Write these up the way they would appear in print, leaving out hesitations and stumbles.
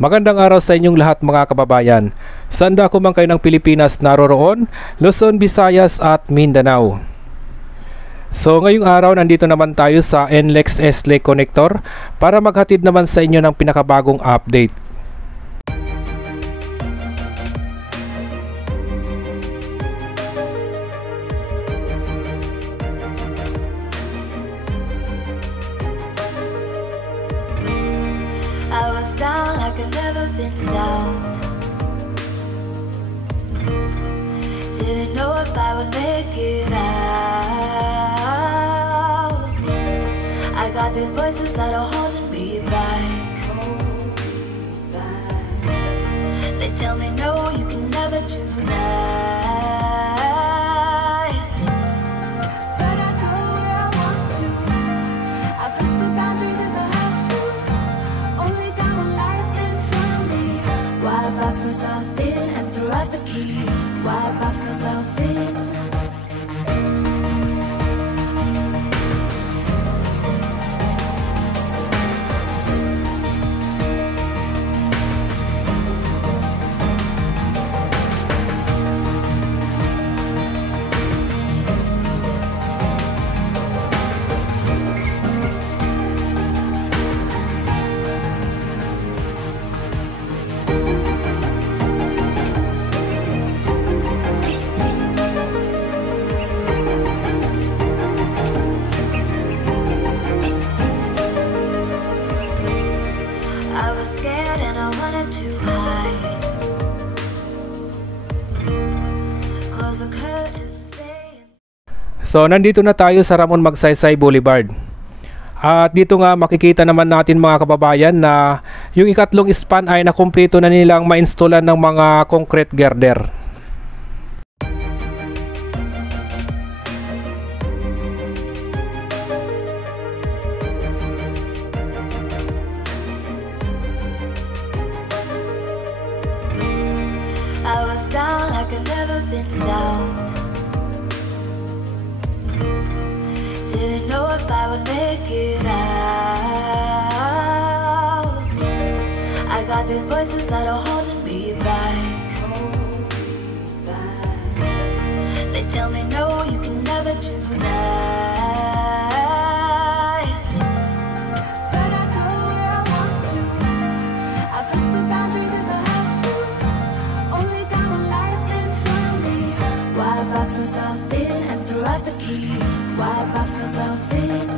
Magandang araw sa inyong lahat mga kababayan. Saan ako man kayo ng Pilipinas naroroon, Luzon, Visayas at Mindanao. So ngayong araw nandito naman tayo sa NLEX S-Lake Connector para maghatid naman sa inyo ng pinakabagong update. I was down like I'd never been down. Didn't know if I would make it out. I got these voices that are holding me back. They tell me no, you can never do that. But I go where I want to. I push the boundaries if I have to. Only got one life in front of me. Why I box myself in and throw out the key? Why I box myself in? I was scared and I wanted to hide. Close the curtains, stay. So nandito na tayo sa Ramon Magsaysay Boulevard. At dito nga makikita naman natin mga kababayan na yung ikatlong span ay nakumpleto na nilang ma-installan ng mga concrete girder. I was down like I'd never been down. Didn't know if I would make it out. I got these voices that are holding me back. They tell me no, you can never do that. But I go where I want to. I push the boundaries if I have to. Only got one life in front of me. Why I box myself in and throw out the key? Why I box myself in?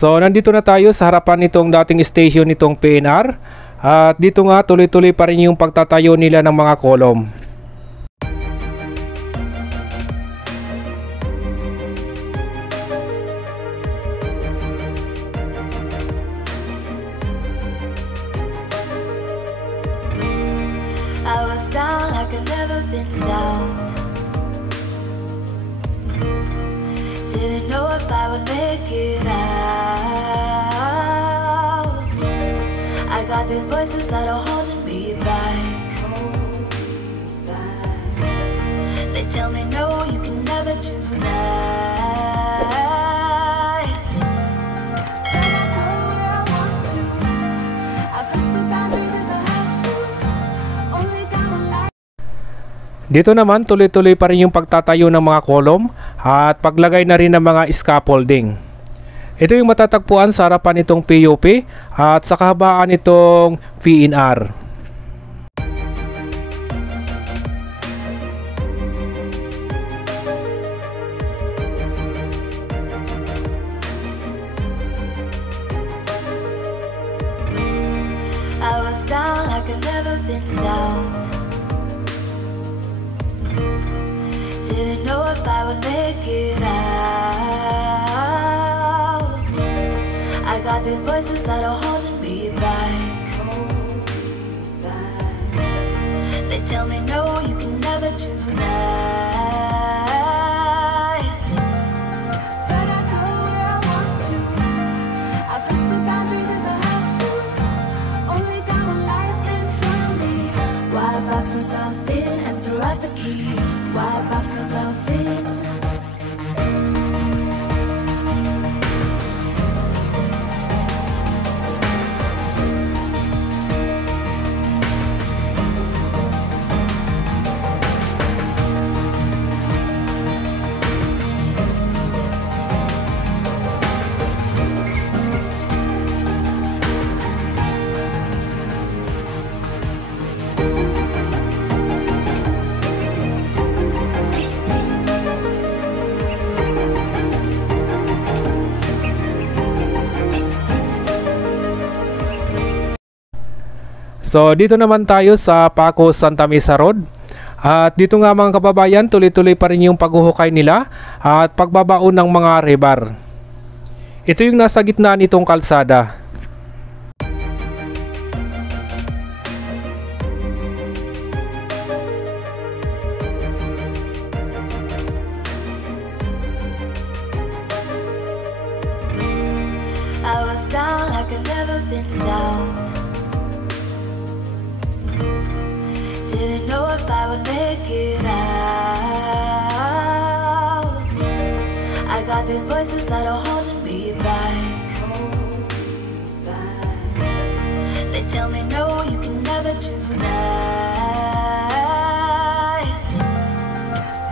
So nandito na tayo sa harapan nitong dating station nitong PNR. At dito nga tuloy-tuloy pa rin yung pagtatayo nila ng mga kolom. I was down like I'd never been down. Didn't know if I would make it out. I got these voices that are holding me back. They tell me no, you can never do that. But I go where I want to. I push the boundaries if I have to. Only got one life. Dito naman tuloy-tuloy pa rin yung pagtatayo ng mga kolom at paglagay na rin ng mga scaffolding. Ito yung matatagpuan sa harapan nitong PUP at sa kahabaan nitong PNR. I was down like I'd never been down. Didn't know if I would make it out. I got these voices that are holding me back. They tell me no, you can never do that. But I go where I want to. I push the boundaries if I have to. Only got one life in front of me. Why box myself in and throw out the key? Why box myself in? So dito naman tayo sa Paco Santa Mesa Road. At dito nga mga kababayan, tuloy-tuloy pa rin yung paghuhukay nila at pagbabaon ng mga rebar. Ito yung nasa gitna nitong kalsada. I was down like I've never been down. Didn't know if I would make it out. I got these voices that are holding me back. They tell me no, you can never do that.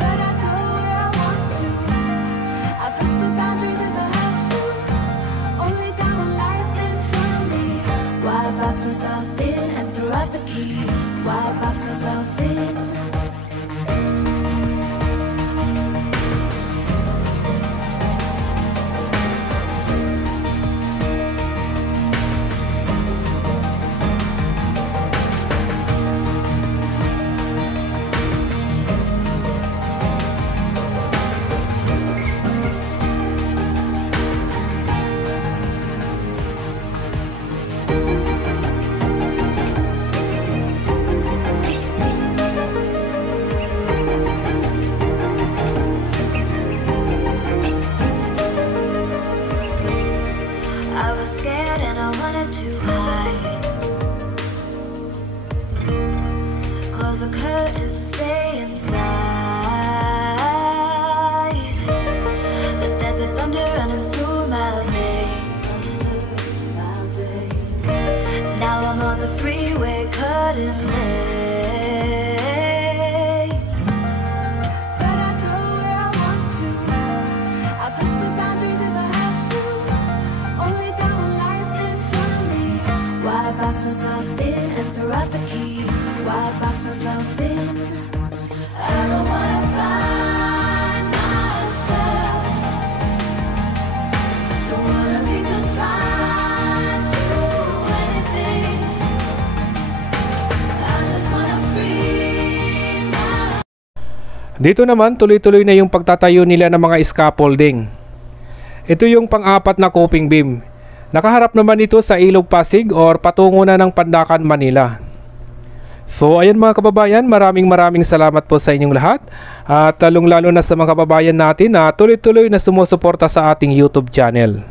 But I go where I want to. I push the boundaries if I have to. Only got one life in front of me. Why box myself in and throw out the key? Why box myself in? I was scared and I wanted to hide. Close the curtains and stay inside. But there's a thunder running through my veins. Now I'm on the freeway cutting lanes. But I go where I want to. I push the boundaries if I have to. Only got one life in front of me. Why box myself in and throw out the key? Why box myself in? I don't wanna find myself. Don't wanna be confined to anything. I just wanna free my. Dito naman tuloy-tuloy na yung pagtatayo nila ng mga scaffolding. Ito yung pang-apat na coping beam. Nakaharap naman ito sa Ilog Pasig or patungo na ng Pandacan, Manila. So ayan mga kababayan, maraming salamat po sa inyong lahat. At lalong-lalo na sa mga kababayan natin na tuloy-tuloy na sumusuporta sa ating YouTube channel.